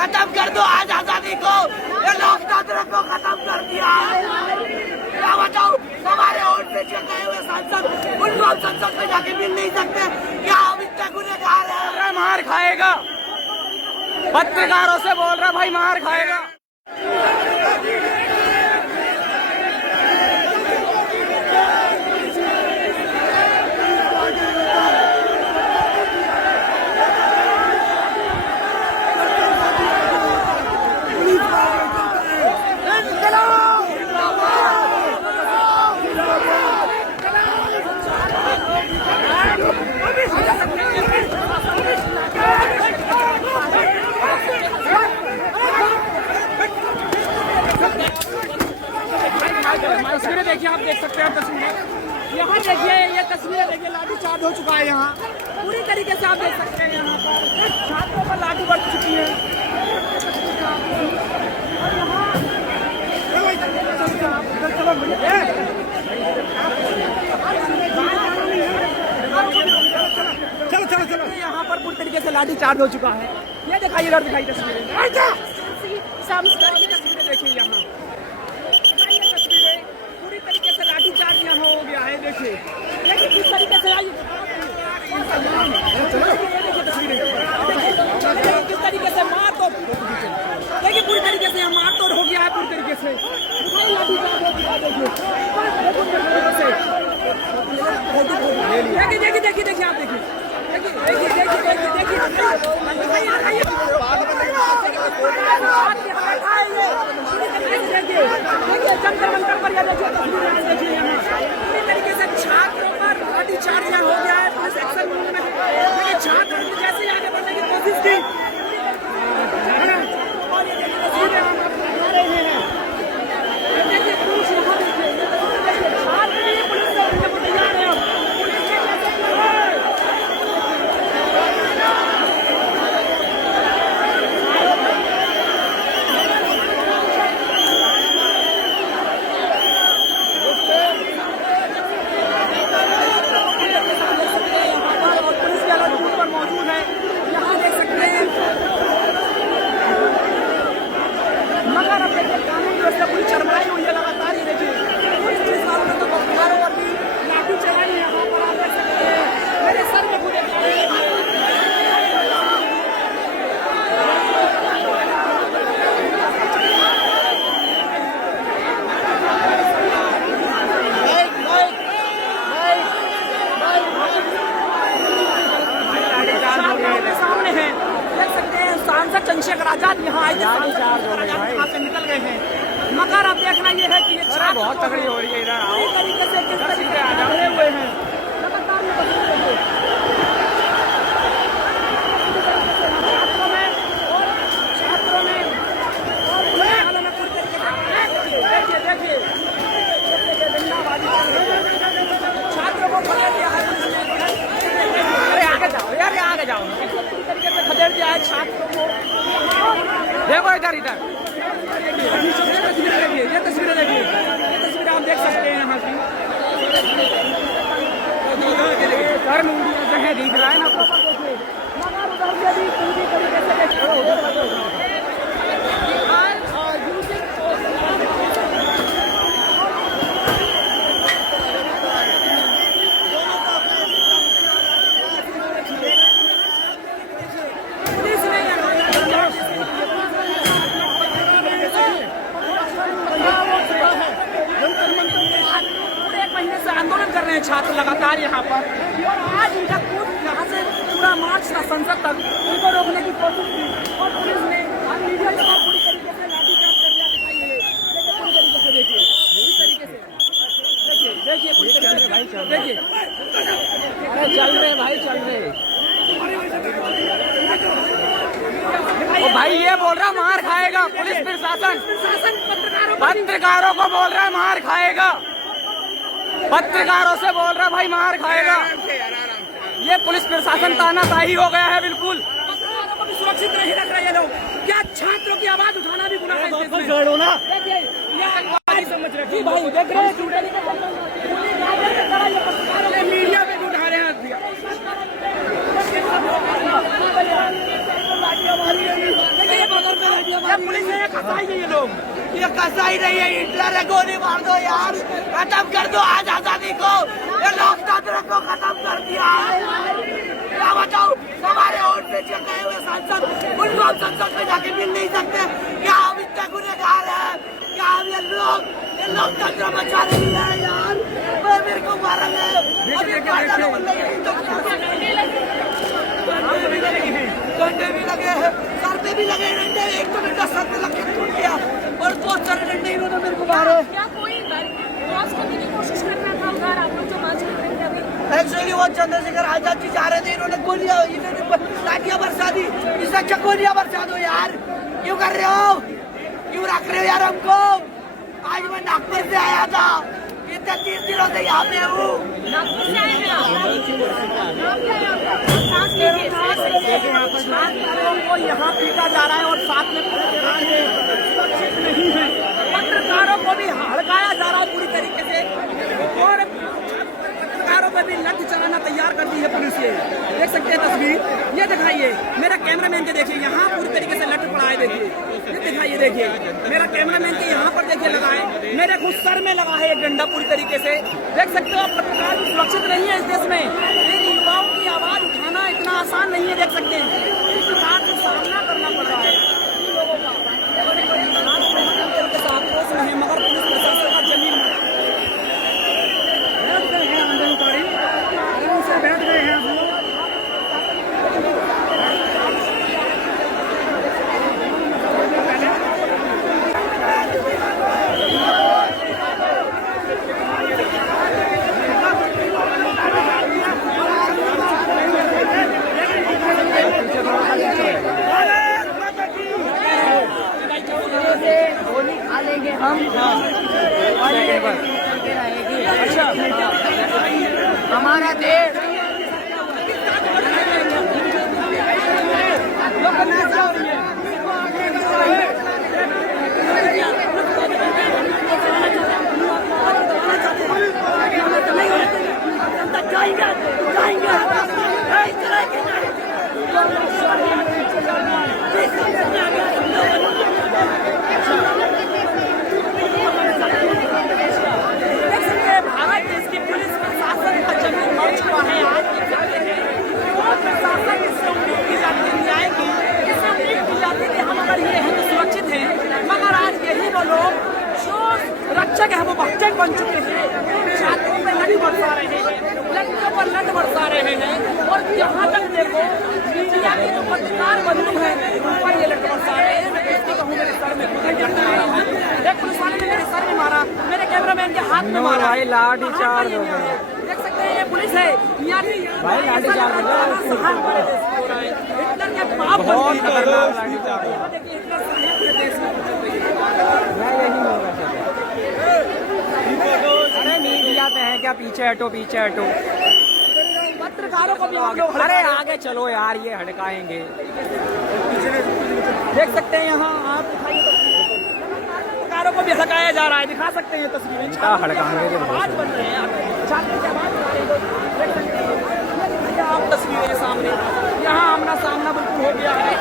खत्म कर दो आज आजादी को, ये लोकतंत्र को खत्म कर दिया। क्या बताओ, हमारे वोट से गए हुए सांसद, उनको हम संसद में जाके मिल नहीं सकते। क्या हम इतने गुनहगार हैं? मार खाएगा, पत्रकारों से बोल रहा भाई मार खाएगा। तस्वीरें देखिए, आप देख सकते हैं तस्वीरें। यहाँ देखिए, ये तस्वीरें देखिए, लाठी चार्ज हो चुका है यहाँ पूरी तरीके से। आप देख सकते हैं यहाँ पर छात्रों पर लाठी बढ़ चुकी है। चलो चलो चलो, यहाँ पर पूरी तरीके से लाठी चार्ज हो चुका है। ये दिखाइए और दिखाई तस्वीरें, तस्वीरें देखिए यहाँ पूरी तरीके से लाठी चार्ज यहाँ हो गया है। देखिए किस तरीके से आई, किस तरीके से मार तोड़, देखिए पूरी तरीके से यहाँ मार तोड़ हो गया है। पूरी तरीके से देखिए देखिए देखिए आप देखिए, जंतर मंतर पर देखिए पूरी तरीके से छात्रों पर लाठी चार्ज हो गया है। पुलिस एक्शन में है, छात्रों को कैसे आगे बढ़ने की कोशिश की। चंद्रशेखर आजाद यहाँ आए, यहाँ से निकल गए हैं। मगर अब देखना ये है कि ये छात्र बहुत तगड़ी हो रही है इधर तरीके से किस तरीके से आगे हुए हैं। छात्रों में देखिए छात्रों को खदेड़ दिया है। अरे आगे जाओ यार, आगे जाओ। पूरी तरीके से खदेड़ दिया है छात्रों को। देखो इधर इधर ये तस्वीरें देखिए, ये तस्वीरें आप देख सकते हैं यहाँ की। घर में जगह दिख रहा है ना, आंदोलन कर रहे हैं छात्र लगातार यहाँ पर। और आज इनका कूद यहाँ से पूरा मार्च था संसद तक, उनको रोकने की कोशिश की और पुलिस ने मीडिया के साथ पूरी तरीके से लाठीचार्ज कर दिया। दिखाइए पूरी तरीके से, देखिए पूरी तरीके से, देखिए पूरी तरीके से भाई देखिए, अरे चल रहे भाई चल रहे। भाई ये बोल रहा मार खाएगा, पुलिस प्रशासन पत्रकारों को बोल रहा है मार खाएगा, पत्रकारों से बोल रहा भाई मार खाएगा। ये पुलिस प्रशासन तानाशाही हो गया है बिल्कुल। पत्रकारों को भी सुरक्षित नहीं रख रहे हैं लोग। क्या छात्रों की आवाज उठाना भी गुनाह है? समझ रहे भाई, देख रहे हैं मीडिया पे उठा रहे हैं। देखिए पुलिस है, कसाई है ये लोग। ये कसाई नहीं है, हिटलर है। गोली मार दो यार, खत्म कर दो आज आजादी को। ये लोकतंत्र को खत्म कर दिया। क्या बताओ, हमारे वोट से गए हुए सांसद, उनको हम संसद में जाके मिल नहीं सकते। क्या हम इतने गुनहगार हैं? क्या हम ये लोकतंत्र बचाने के लिए यार? मेरे को मारेंगे। डंडे भी लगे हैं, सर पे भी लगे डंडे। एक तो डंडा सर पे लग के टूट गया और बहुत सारे डंडे इन्होंने मेरे को मारे। क्या कोई क्रॉस करने की कोशिश कर रहा था उधर आप लोग जो मार्च कर रहे थे अभी? एक्चुअली वो चंद्रशेखर आजाद जी जा रहे थे, इन्होंने गोलियां लाठियां बरसा दी। इस अच्छा गोलियां बरसा दो यार, क्यों कर रहे हो? क्यों रख रहे हो यार हमको? आज मैं नागपुर से आया था, इतने 30 दिनों से यहाँ पे हूँ। नागपुर से आए हैं आप? को यहाँ पीटा जा रहा है और साथ में सुरक्षित नहीं है। पत्रकारों को भी हड़काया जा रहा है पूरी तरीके से और पत्रकारों पर भी लठ चलाना तैयार कर दी है पुलिस। ये देख सकते हैं तस्वीर, ये दिखाइए मेरा कैमरामैन के, देखिए यहाँ पूरी तरीके से लठ पड़ा है। देखिए ये दिखाइए, देखिए मेरा कैमरामैन के यहाँ पर देखिए लगा है, मेरे खुद सर में लगा है एक डंडा पूरी तरीके से। देख सकते हो पत्रकार सुरक्षित नहीं है इस देश में। युवाओं की आवाज उठाना इतना आसान नहीं है, देख सकते हैं इस प्रकार से सामना करना पड़ रहा है लोगों का। आक्रोश में है मगर पुलिस प्रशासन का जमीन बैठ गए हैं। गोली खा लेंगे हम। अच्छा हमारा देश भारत देश की पुलिस प्रशासन का जमीन मर चुका है। आज की प्रशासन इससे उम्मीद की जाती जाएगी, इससे उम्मीद की जाती कि हम अगर ये हैं तो सुरक्षित हैं, मगर आज यही वो लोग जो रक्षक है वो भक्षक बन चुके हैं। छात्रों पर लठ बरसा रहे हैं, लड़कियों पर लठ बरसा रहे हैं और यहाँ तक देखो मीडिया के जो पत्रकार बंधु हैं उन पर ये लठ बरसा रहे हैं। मैं किसकी कहूँ, मेरे सर में खुद लठ मारा है। एक पुलिस वाले ने मेरे सर में मारा, मेरे कैमरामैन के हाथ में मारा। लाठी चार्ज हो गया, देख सकते हैं ये पुलिस है भाई। लाठी चार्ज हो रहा है, हिटलर के बाप बहुत खतरनाक लाठी चार्ज। देखिए हिटलर पूरे देश में अरे मीडिया पे है क्या, पीछे हटो पीछे हटो। पत्रकारों को भी अरे आगे चलो यार, ये हड़काएंगे। देख सकते हैं यहाँ आप पत्रकारों को भी हड़काया जा रहा है, दिखा सकते हैं तस्वीरें। आवाज बन रहे हैं, छात्र की आवाज बन रही है, देख सकते हैं आप तस्वीरें सामने। यहाँ आमना सामना बिल्कुल हो गया है।